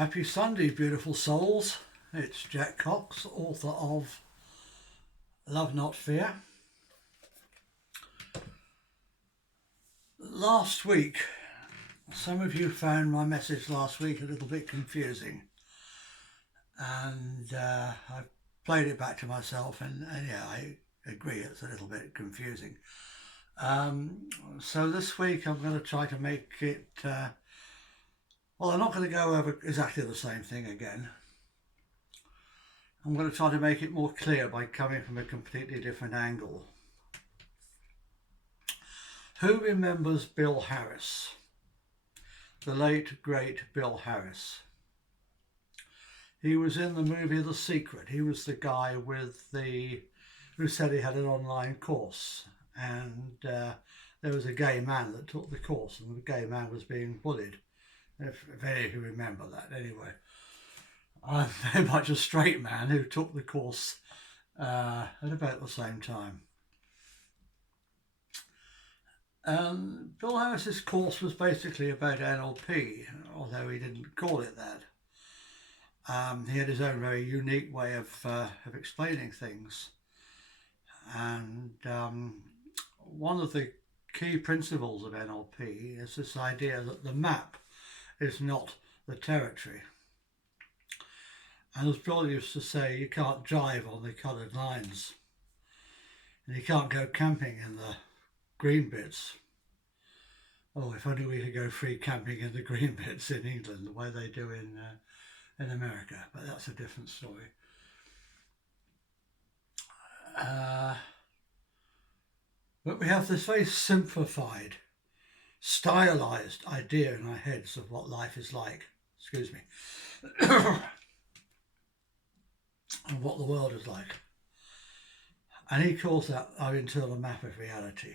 Happy Sunday, beautiful souls. It's Jack Cox, author of Love Not Fear. Last week, some of you found my message last week a little bit confusing, and I've played it back to myself, and yeah, I agree it's a little bit confusing. So this week I'm going to try to make it, I'm not going to go over exactly the same thing again. I'm going to try to make it more clear by coming from a completely different angle. Who remembers Bill Harris? The late, great Bill Harris. He was in the movie The Secret. He was the guy who said he had an online course, and there was a gay man that took the course, and the gay man was being bullied. If any of you remember that, anyway. I'm very much a straight man who took the course at about the same time. Bill Harris's course was basically about NLP, although he didn't call it that. He had his own very unique way of explaining things. And one of the key principles of NLP is this idea that the map is not the territory. And as Bill used to say, you can't drive on the coloured lines, and you can't go camping in the green bits. Oh, if only we could go free camping in the green bits in England, the way they do in America, but that's a different story. But we have this very simplified, stylized idea in our heads of what life is like, and what the world is like. And he calls that our internal map of reality.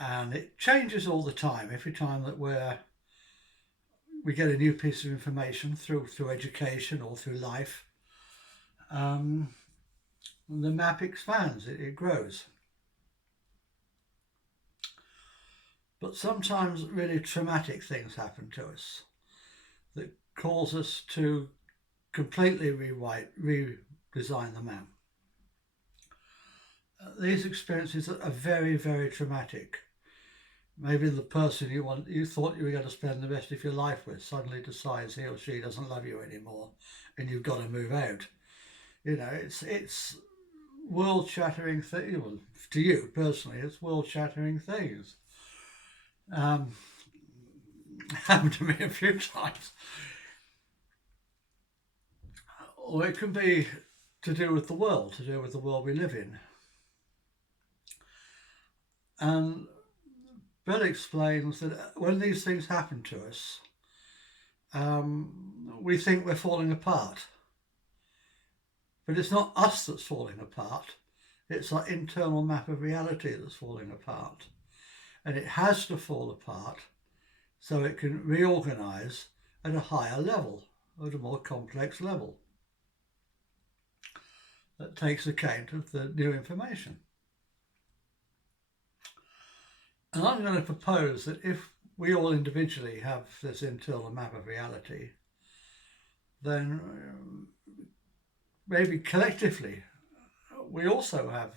And it changes all the time. Every time that we get a new piece of information through education or through life, the map expands, it grows. But sometimes really traumatic things happen to us that cause us to completely redesign the map. These experiences are very, very traumatic. Maybe the person you thought you were going to spend the rest of your life with suddenly decides he or she doesn't love you anymore, and you've got to move out. You know, it's world-shattering things. Well, to you personally, it's world-shattering things. Happened to me a few times. Or it can be to do with the world we live in. And Bill explains that when these things happen to us, we think we're falling apart. But it's not us that's falling apart. It's our internal map of reality that's falling apart. And it has to fall apart so it can reorganize at a higher level, at a more complex level that takes account of the new information. And I'm going to propose that if we all individually have this internal map of reality, then maybe collectively we also have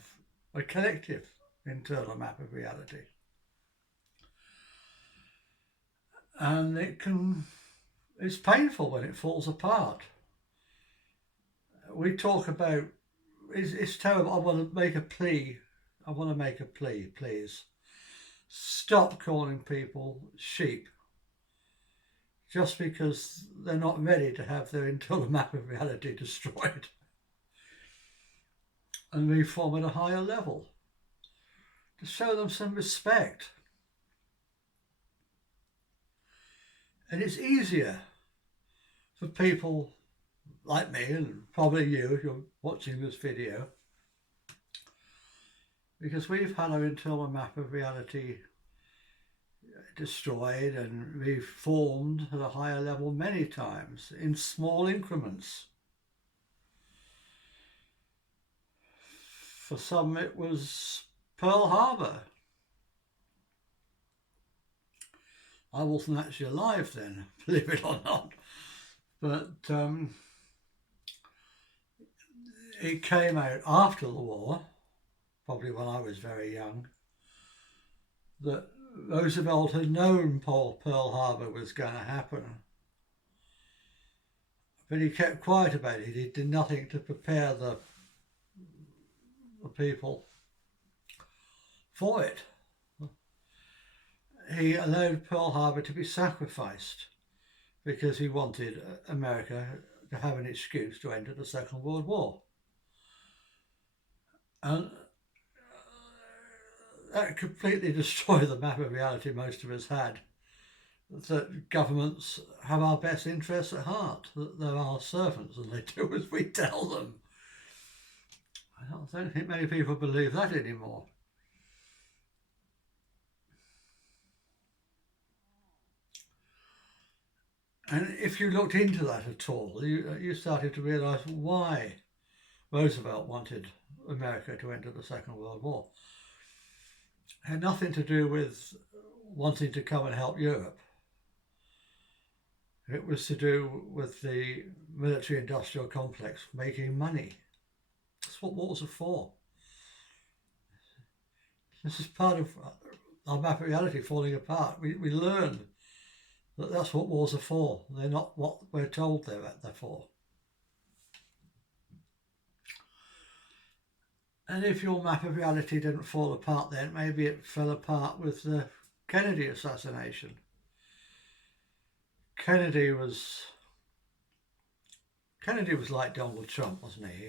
a collective internal map of reality. And it's painful when it falls apart. We talk about, it's terrible. I want to make a plea, please. Stop calling people sheep just because they're not ready to have their internal map of reality destroyed and reform at a higher level. To show them some respect. And it's easier for people like me, and probably you if you're watching this video, because we've had our internal map of reality destroyed and reformed at a higher level many times in small increments. For some it was Pearl Harbor. I wasn't actually alive then, believe it or not. But it came out after the war, probably when I was very young, that Roosevelt had known Pearl Harbor was going to happen. But he kept quiet about it. He did nothing to prepare the people for it. He allowed Pearl Harbor to be sacrificed because he wanted America to have an excuse to enter the Second World War. And that completely destroyed the map of reality most of us had, that governments have our best interests at heart, that they're our servants and they do as we tell them. I don't think many people believe that anymore. And if you looked into that at all, you started to realise why Roosevelt wanted America to enter the Second World War. It had nothing to do with wanting to come and help Europe. It was to do with the military-industrial complex making money. That's what wars are for. This is part of our map of reality falling apart. We learned that that's what wars are for. They're not what we're told they're for. And if your map of reality didn't fall apart then, maybe it fell apart with the Kennedy assassination. Kennedy was like Donald Trump, wasn't he?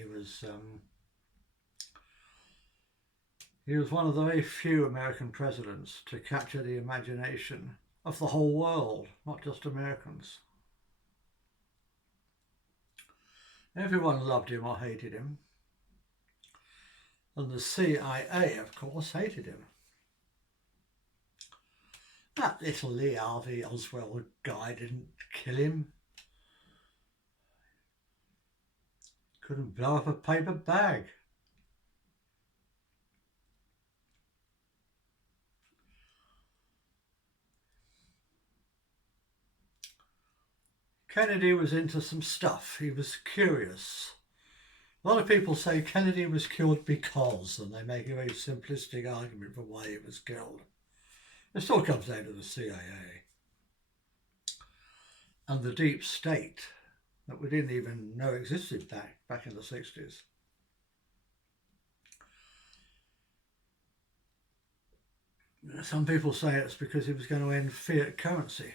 He was one of the very few American presidents to capture the imagination of the whole world, not just Americans. Everyone loved him or hated him. And the CIA, of course, hated him. That little Lee Harvey Oswald guy didn't kill him. Couldn't blow up a paper bag. Kennedy was into some stuff. He was curious. A lot of people say Kennedy was killed because, and they make a very simplistic argument for why he was killed. It still comes down to the CIA and the deep state that we didn't even know existed back in the 60s. Some people say it's because he was going to end fiat currency.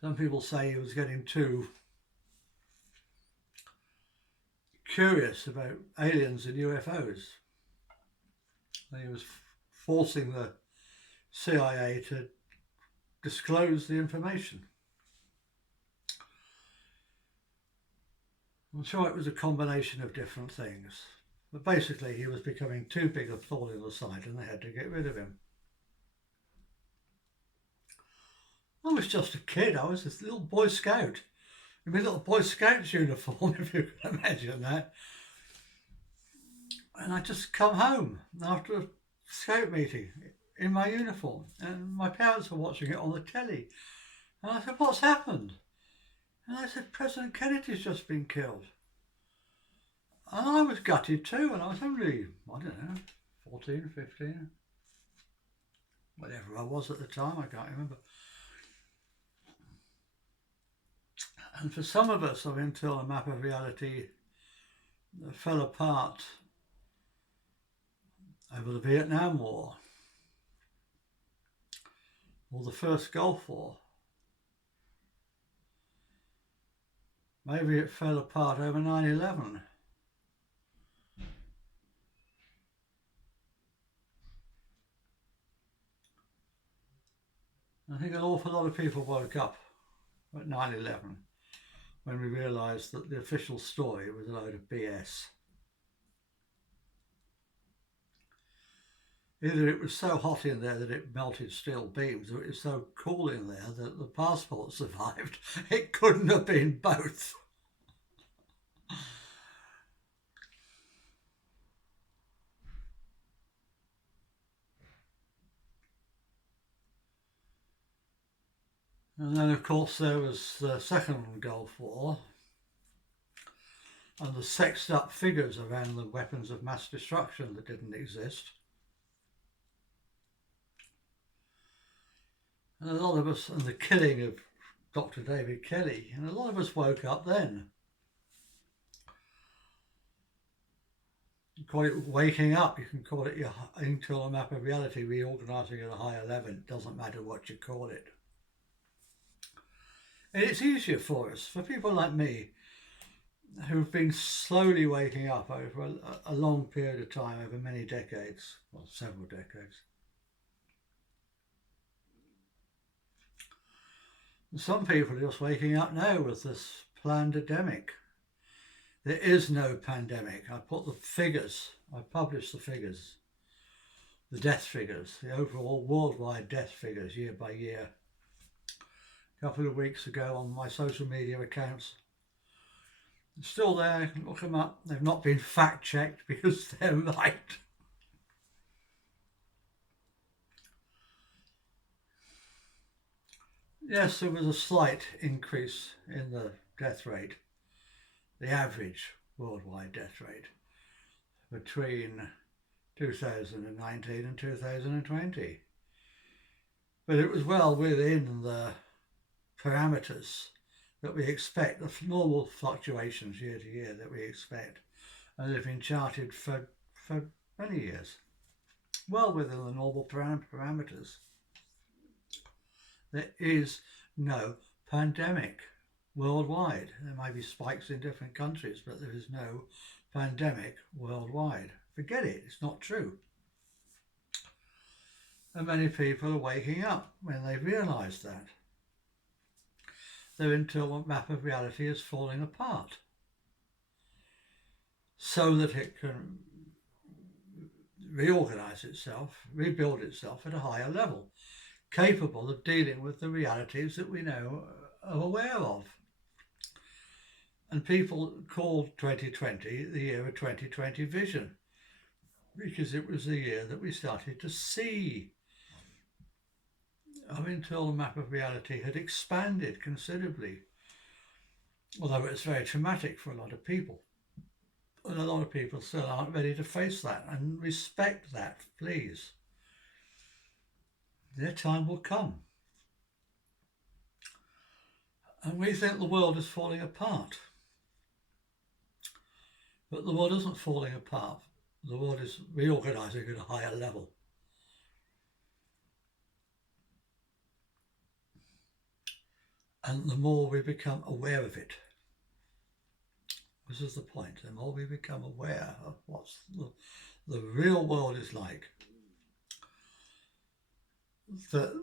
Some people say he was getting too curious about aliens and UFOs. And he was forcing the CIA to disclose the information. I'm sure it was a combination of different things. But basically he was becoming too big a thorn in the side and they had to get rid of him. I was just a kid. I was this little Boy Scout in my little Boy Scout's uniform, if you can imagine that. And I just come home after a scout meeting in my uniform, and my parents were watching it on the telly. And I said, "What's happened?" And they said, "President Kennedy's just been killed." And I was gutted too, and I was only, I don't know, 14, 15, whatever I was at the time, I can't remember. And for some of us, until a map of reality fell apart over the Vietnam War or the first Gulf War. Maybe it fell apart over 9/11. I think an awful lot of people woke up at 9/11 when we realised that the official story was a load of BS. Either it was so hot in there that it melted steel beams, or it was so cool in there that the passport survived. It couldn't have been both. And then, of course, there was the Second Gulf War and the sexed up figures around the weapons of mass destruction that didn't exist. And a lot of us, and the killing of Dr. David Kelly, and a lot of us woke up then. You call it waking up, you can call it your internal map of reality, reorganising at a higher level. It doesn't matter what you call it. And it's easier for us, for people like me, who've been slowly waking up over a long period of time, over many decades, well, several decades. And some people are just waking up now with this pandemic. There is no pandemic. I put the figures, I published the figures, the death figures, the overall worldwide death figures year by year, a couple of weeks ago on my social media accounts. They're still there, you can look them up. They've not been fact checked because they're right. Yes, there was a slight increase in the death rate, the average worldwide death rate, between 2019 and 2020. But it was well within the parameters that we expect, the normal fluctuations year to year that we expect, and they've been charted for many years, well within the normal parameters. There is no pandemic worldwide. There may be spikes in different countries, but there is no pandemic worldwide. Forget it, it's not true. And many people are waking up when they realise that. Their internal map of reality is falling apart so that it can reorganise itself, rebuild itself at a higher level, capable of dealing with the realities that we now are aware of. And people called 2020 the year of 2020 vision, because it was the year that we started to see our internal map of reality had expanded considerably, although it's very traumatic for a lot of people. And a lot of people still aren't ready to face that, and respect that, please. Their time will come. And we think the world is falling apart. But the world isn't falling apart. The world is reorganising at a higher level. And the more we become aware of it, this is the point, the more we become aware of what the real world is like. The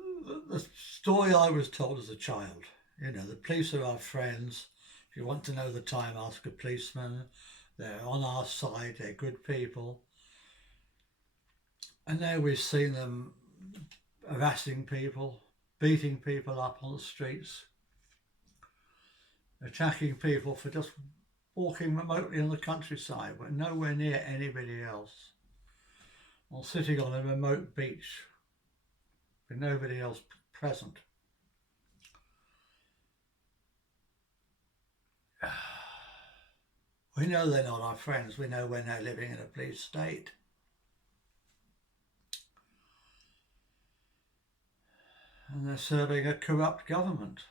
story I was told as a child, you know, the police are our friends. If you want to know the time, ask a policeman. They're on our side, they're good people. And now we've seen them harassing people, beating people up on the streets, attacking people for just walking remotely in the countryside, but nowhere near anybody else, or sitting on a remote beach with nobody else present. We know they're not our friends. We know we're now living in a police state. And they're serving a corrupt government.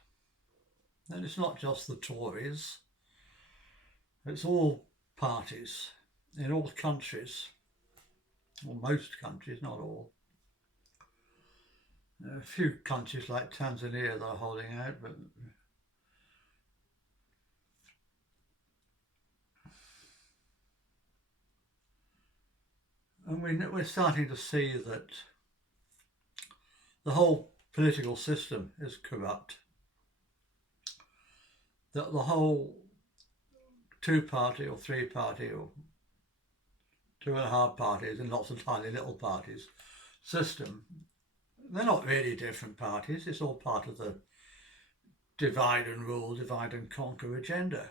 And it's not just the Tories. It's all parties in all countries, or most countries, not all. There are a few countries like Tanzania that are holding out, but and we're starting to see that the whole political system is corrupt, that the whole two-party or three-party or 2.5 parties and lots of tiny little parties system, they're not really different parties. It's all part of the divide and rule, divide and conquer agenda.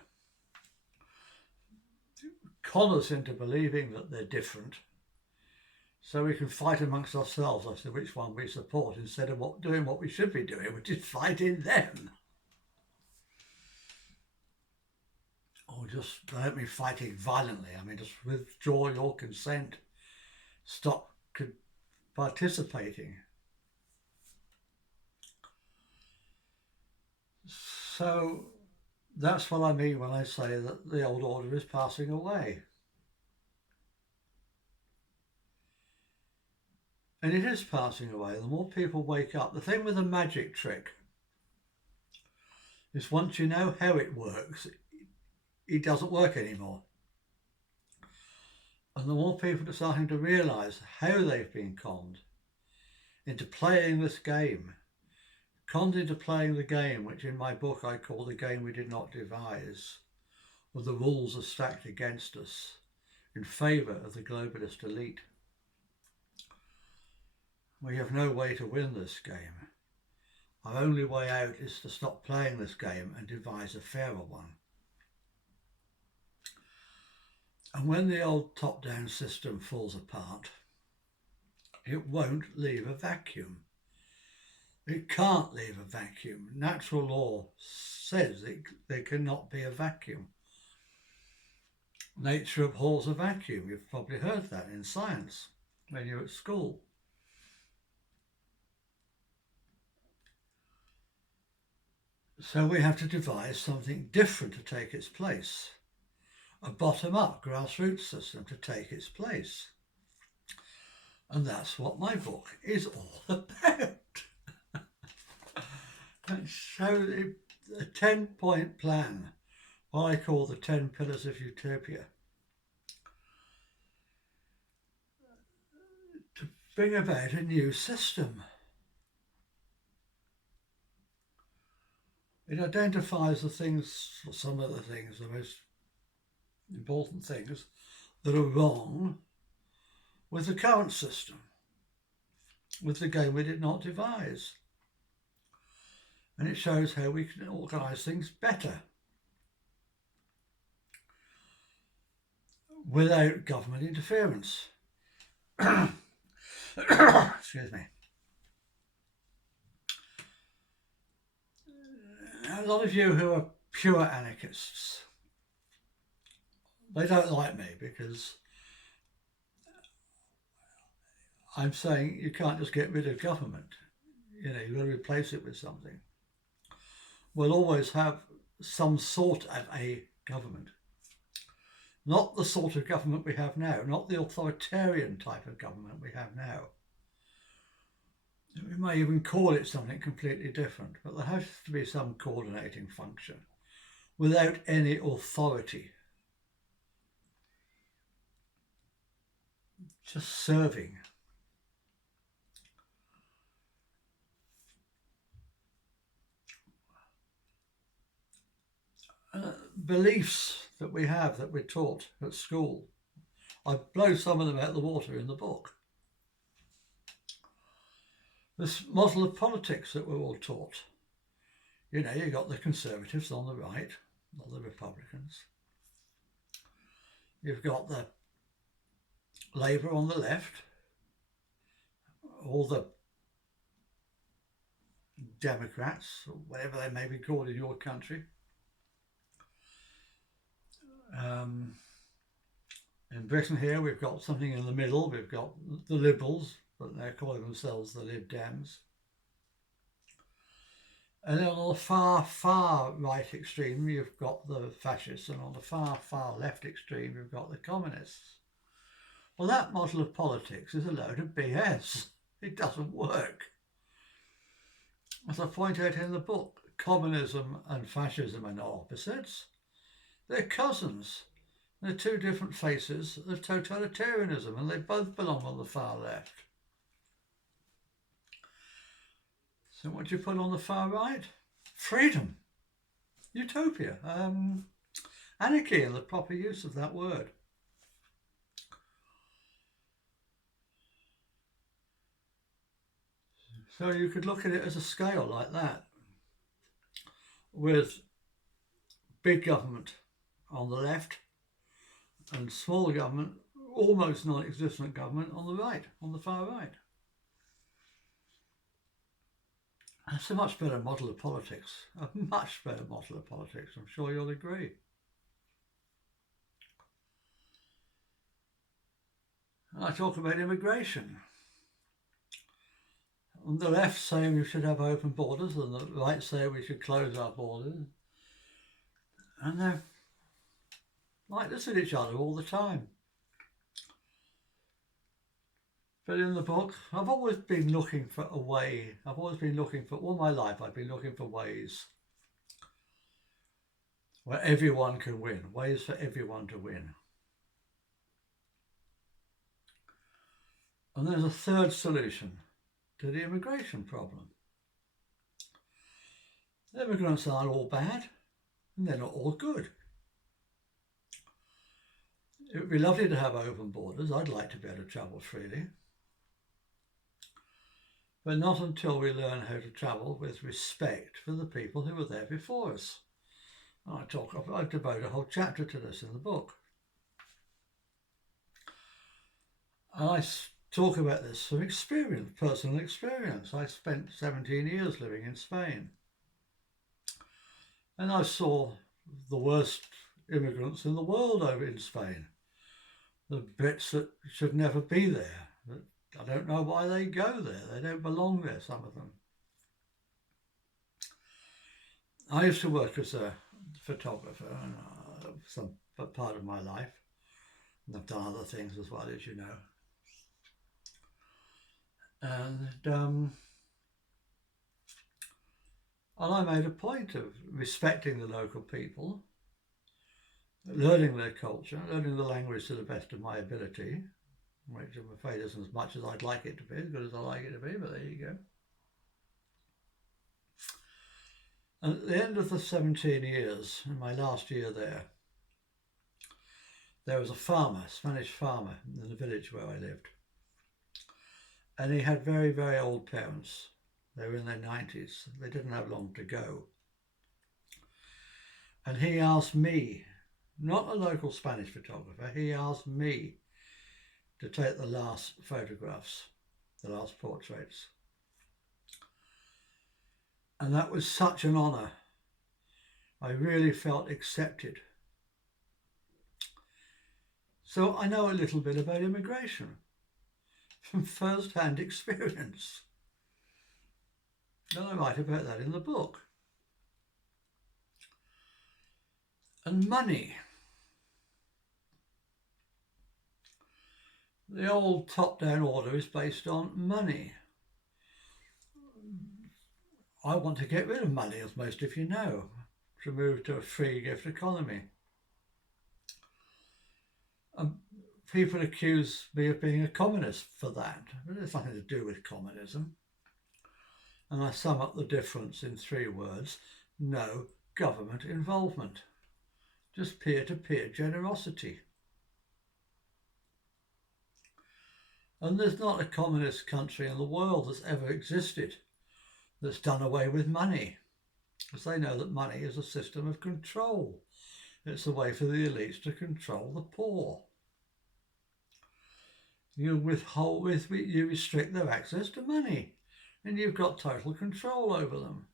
Con us into believing that they're different so we can fight amongst ourselves as to which one we support instead of doing what we should be doing, which is fighting them. Or just, I don't mean fighting violently, I mean just withdraw your consent, stop participating. So that's what I mean when I say that the old order is passing away. And it is passing away. The more people wake up, the thing with the magic trick is once you know how it works, it doesn't work anymore. And the more people are starting to realise how they've been conned into playing this game, conned into playing the game, which in my book I call the game we did not devise, where the rules are stacked against us in favour of the globalist elite. We have no way to win this game. Our only way out is to stop playing this game and devise a fairer one. And when the old top-down system falls apart, it won't leave a vacuum. It can't leave a vacuum. Natural law says there cannot be a vacuum. Nature abhors a vacuum. You've probably heard that in science when you're at school. So we have to devise something different to take its place. A bottom-up grassroots system to take its place. And that's what my book is all about. And so a 10-point plan, what I call the 10 pillars of utopia, to bring about a new system. It identifies the things, or some of the things, the most important things that are wrong with the current system, with the game we did not devise. And it shows how we can organise things better without government interference. Excuse me. A lot of you who are pure anarchists, they don't like me because I'm saying you can't just get rid of government. You know, you've got to replace it with something. We'll always have some sort of a government. Not the sort of government we have now, not the authoritarian type of government we have now. We may even call it something completely different, but there has to be some coordinating function without any authority. Just serving. Beliefs that we have, that we're taught at school. I blow some of them out of the water in the book. This model of politics that we're all taught. You know, you got the Conservatives on the right, not the Republicans. You've got the Labour on the left, or the Democrats, or whatever they may be called in your country. In Britain here, we've got something in the middle. We've got the Liberals, but they're calling themselves the Lib Dems. And then on the far, far right extreme, you've got the fascists, and on the far, far left extreme, you've got the communists. Well, that model of politics is a load of BS. It doesn't work. As I point out in the book, communism and fascism are not opposites. They're cousins. They're two different faces of totalitarianism, and they both belong on the far left. So what do you put on the far right? Freedom, utopia, anarchy in the proper use of that word. So you could look at it as a scale like that, with big government on the left and small government almost non-existent government on the right, on the far right. That's a much better model of politics, a much better model of politics, I'm sure you'll agree. And I talk about immigration. On the left say we should have open borders, and the right say we should close our borders. And they're like this at each other all the time. But in the book, I've always been looking for a way. I've always been looking for, all my life, I've been looking for ways where everyone can win, ways for everyone to win. And there's a third solution to the immigration problem. The immigrants aren't all bad, and they're not all good. It would be lovely to have open borders. I'd like to be able to travel freely. But not until we learn how to travel with respect for the people who were there before us. And I devote a whole chapter to this in the book. And I talk about this from experience, personal experience. I spent 17 years living in Spain. And I saw the worst immigrants in the world over in Spain. The Brits that should never be there. I don't know why they go there. They don't belong there, some of them. I used to work as a photographer some part of my life. And I've done other things as well, as you know. And I made a point of respecting the local people, learning their culture, learning the language to the best of my ability, which I'm afraid isn't as much as I'd like it to be, as good as I like it to be, but there you go. And at the end of the 17 years, in my last year there was a farmer, Spanish farmer, in the village where I lived. And he had very, very old parents. They were in their 90s. They didn't have long to go. And he asked me, not a local Spanish photographer, he asked me to take the last photographs, the last portraits. And that was such an honour. I really felt accepted. So I know a little bit about immigration from first-hand experience. And I write about that in the book. And money. The old top-down order is based on money. I want to get rid of money, as most of you know, to move to a free gift economy. People accuse me of being a communist for that, but it's nothing to do with communism. And I sum up the difference in 3 words: no government involvement, just peer-to-peer generosity. And there's not a communist country in the world that's ever existed that's done away with money, because they know that money is a system of control. It's a way for the elites to control the poor. You restrict their access to money, and you've got total control over them.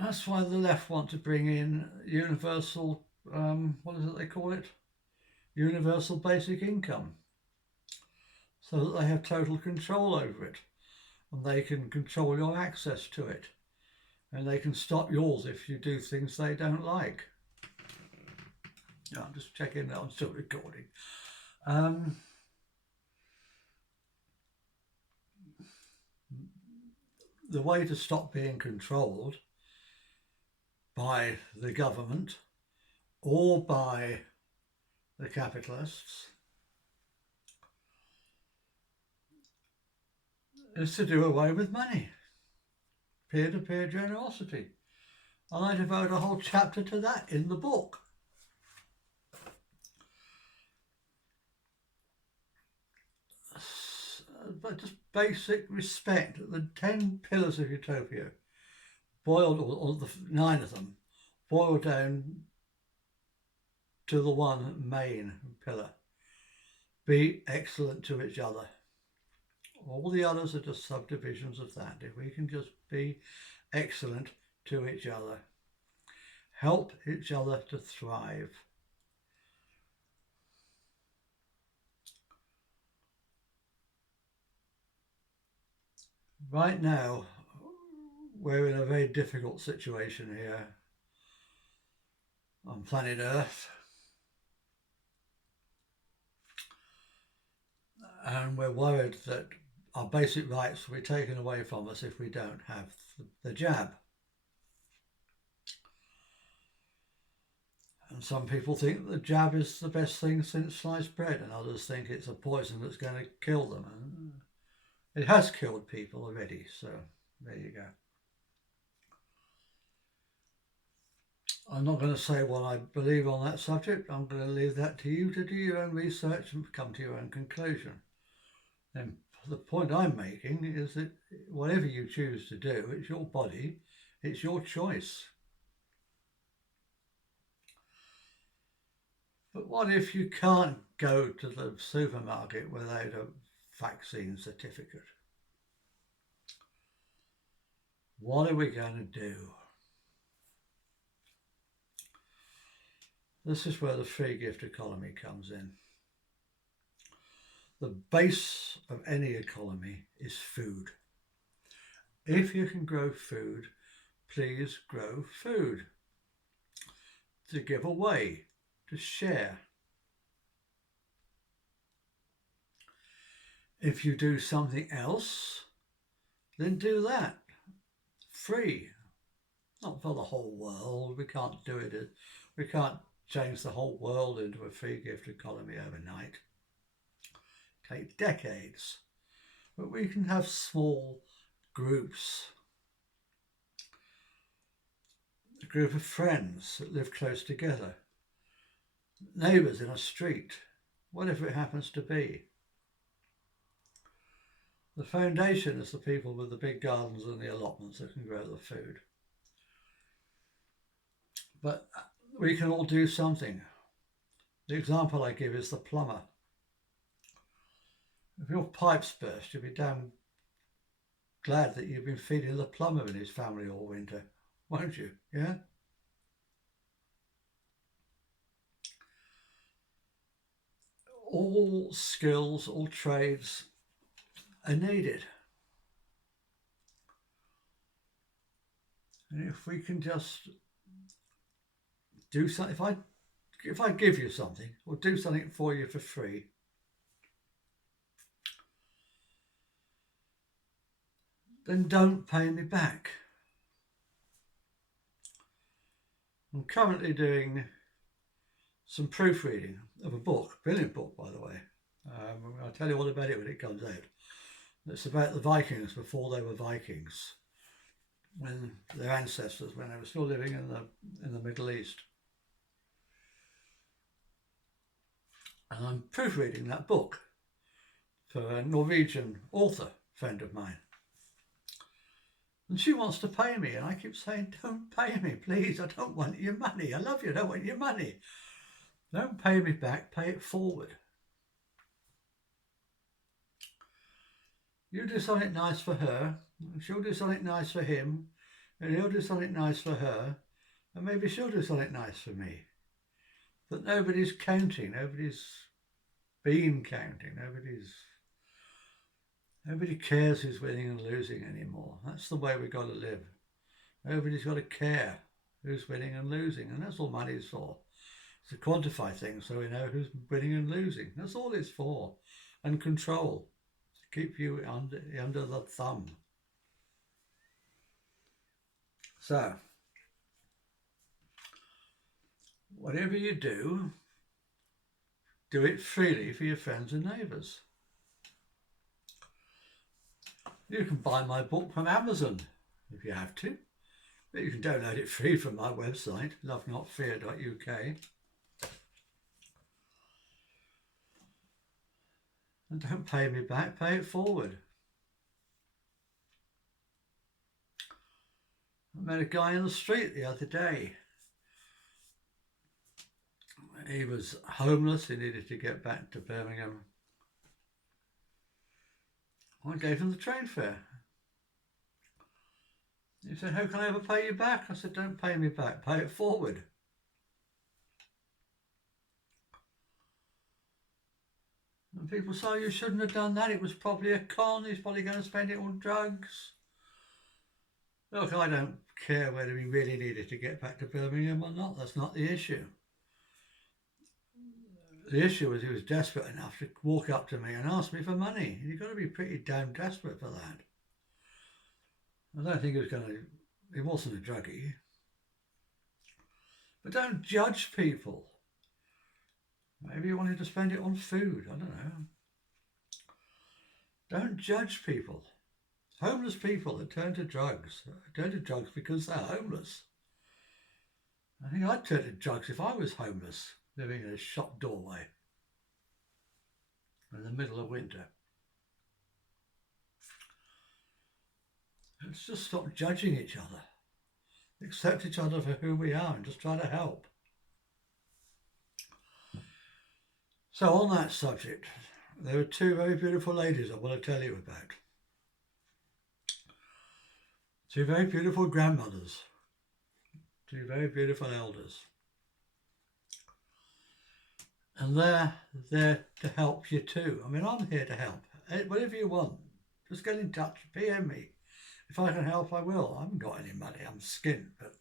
That's why the left want to bring in universal, what is it they call it? Universal basic income, so that they have total control over it, and they can control your access to it, and they can stop yours if you do things they don't like. Yeah, I'm just checking that I'm still recording. The way to stop being controlled by the government or by the capitalists is to do away with money, peer-to-peer generosity. And I devote a whole chapter to that in the book. But just basic respect. The 10 pillars of utopia, boiled, or the 9 of them, boiled down to the one main pillar. Be excellent to each other. All the others are just subdivisions of that. If we can just be excellent to each other, help each other to thrive. Right now, we're in a very difficult situation here on planet Earth. And we're worried that our basic rights will be taken away from us if we don't have the jab. And some people think the jab is the best thing since sliced bread, and others think it's a poison that's going to kill them. And it has killed people already, so there you go. I'm not going to say what I believe on that subject. I'm going to leave that to you to do your own research and come to your own conclusion. And the point I'm making is that whatever you choose to do, it's your body, it's your choice. But what if you can't go to the supermarket without a vaccine certificate? What are we going to do? This is where the free gift economy comes in. The base of any economy is food. If you can grow food, please grow food to give away, to share. If you do something else, then do that. Free. Not for the whole world. We can't do it. We can't change the whole world into a free gift economy overnight. Take decades. But we can have small groups. A group of friends that live close together. Neighbours in a street, whatever it happens to be. The foundation is the people with the big gardens and the allotments that can grow the food. But we can all do something. The example I give is the plumber. If your pipes burst, you'll be damn glad that you've been feeding the plumber and his family all winter, won't you? Yeah? All skills, all trades are needed. And if we can just do something, if I give you something or do something for you for free, then don't pay me back. I'm currently doing some proofreading of a book, brilliant book by the way. I'll tell you all about it when it comes out. It's about the Vikings before they were Vikings, when their ancestors, when they were still living in the Middle East. And I'm proofreading that book for a Norwegian author friend of mine. And she wants to pay me, and I keep saying, don't pay me, please. I don't want your money. I love you, I don't want your money. Don't pay me back, pay it forward. You do something nice for her, and she'll do something nice for him, and he'll do something nice for her, and maybe she'll do something nice for me. But nobody's counting, nobody's been counting, nobody cares who's winning and losing anymore. That's the way we've got to live. Nobody's got to care who's winning and losing, and that's all money's for. It's to quantify things so we know who's winning and losing. That's all it's for. And control, to keep you under the thumb. So, whatever you do it freely for your friends and neighbours. You can buy my book from Amazon if you have to, but you can download it free from my website, lovenotfear.uk. And don't pay me back, pay it forward. I met a guy in the street the other day. He was homeless. He needed to get back to Birmingham. I gave him the train fare. He said, "How can I ever pay you back?" I said, "Don't pay me back, pay it forward." And people say, "Oh, you shouldn't have done that. It was probably a con. He's probably going to spend it on drugs." Look, I don't care whether he really needed to get back to Birmingham or not. That's not the issue. The issue was he was desperate enough to walk up to me and ask me for money. You've got to be pretty damn desperate for that. I don't think he wasn't a druggie. But don't judge people. Maybe he wanted to spend it on food, I don't know. Don't judge people. Homeless people that turn to drugs because they're homeless. I think I'd turn to drugs if I was homeless, living in a shop doorway in the middle of winter. Let's just stop judging each other. Accept each other for who we are and just try to help. So on that subject, there are two very beautiful ladies I want to tell you about. Two very beautiful grandmothers. Two very beautiful elders. And they're there to help you too. I mean, I'm here to help. Whatever you want, just get in touch, PM me. If I can help, I will. I haven't got any money, I'm skint, but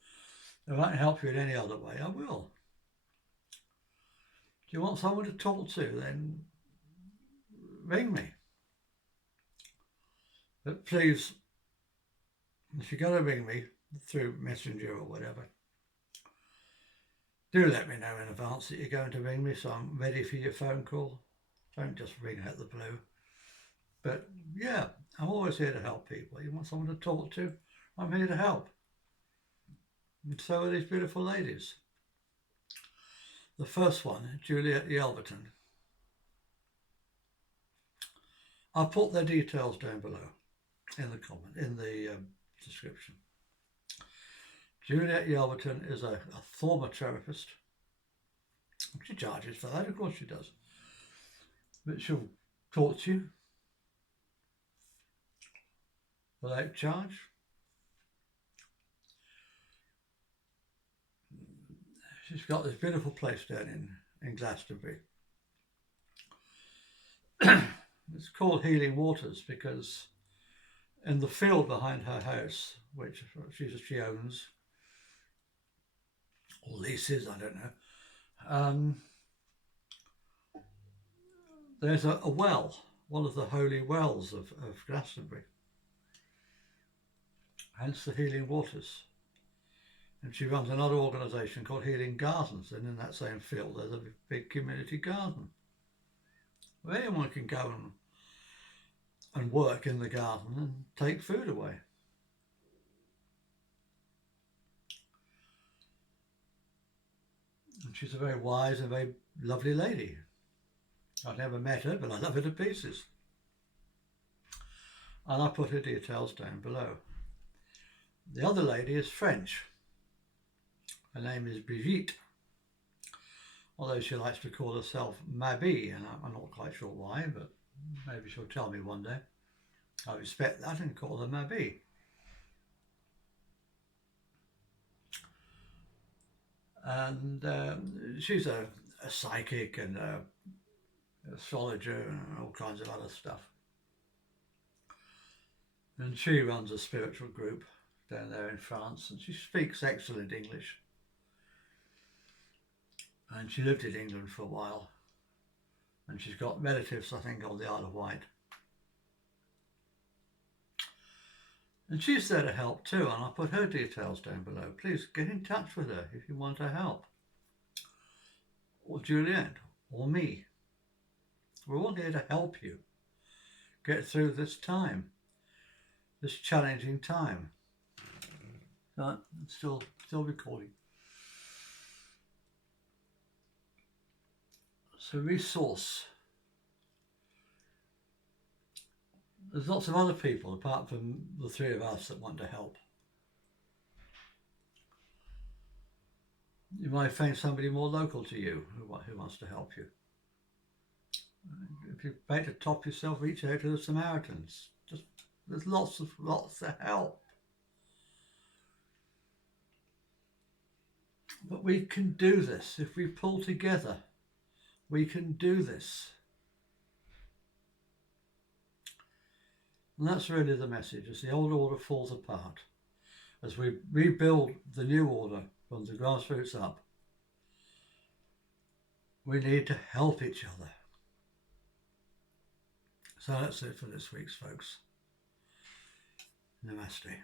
if I can help you in any other way, I will. Do you want someone to talk to, then ring me. But please, if you're going to ring me through Messenger or whatever, do let me know in advance that you're going to ring me so I'm ready for your phone call. Don't just ring out the blue. But yeah, I'm always here to help people. You want someone to talk to? I'm here to help. And so are these beautiful ladies. The first one, Juliet Yelverton. I'll put their details down below in the description. Juliet Yelverton is a former therapist. She charges for that, of course she does. But she'll talk to you without charge. She's got this beautiful place down in Glastonbury. It's called Healing Waters because in the field behind her house, which she owns, or leases, I don't know, there's a well, one of the holy wells of Glastonbury, hence the Healing Waters. And she runs another organisation called Healing Gardens, and in that same field there's a big community garden where anyone can go and work in the garden and take food away. And she's a very wise and very lovely lady. I've never met her, but I love her to pieces. And I put her details down below. The other lady is French. Her name is Brigitte, although she likes to call herself Mabi, and I'm not quite sure why, but maybe she'll tell me one day. I respect that and call her Mabi. And she's a psychic and a astrologer and all kinds of other stuff. And she runs a spiritual group down there in France, and she speaks excellent English. And she lived in England for a while, and she's got relatives, I think, on the Isle of Wight. And she's there to help too, and I'll put her details down below. Please get in touch with her if you want her help. Or Juliet, or me. We're all here to help you get through this time, this challenging time. I'm still recording. So resource. There's lots of other people apart from the three of us that want to help. You might find somebody more local to you who wants to help you. If you're about to top yourself, reach out to the Samaritans. Just there's lots of help. But we can do this if we pull together. We can do this. And that's really the message, as the old order falls apart. As we rebuild the new order from the grassroots up, we need to help each other. So that's it for this week's, folks. Namaste.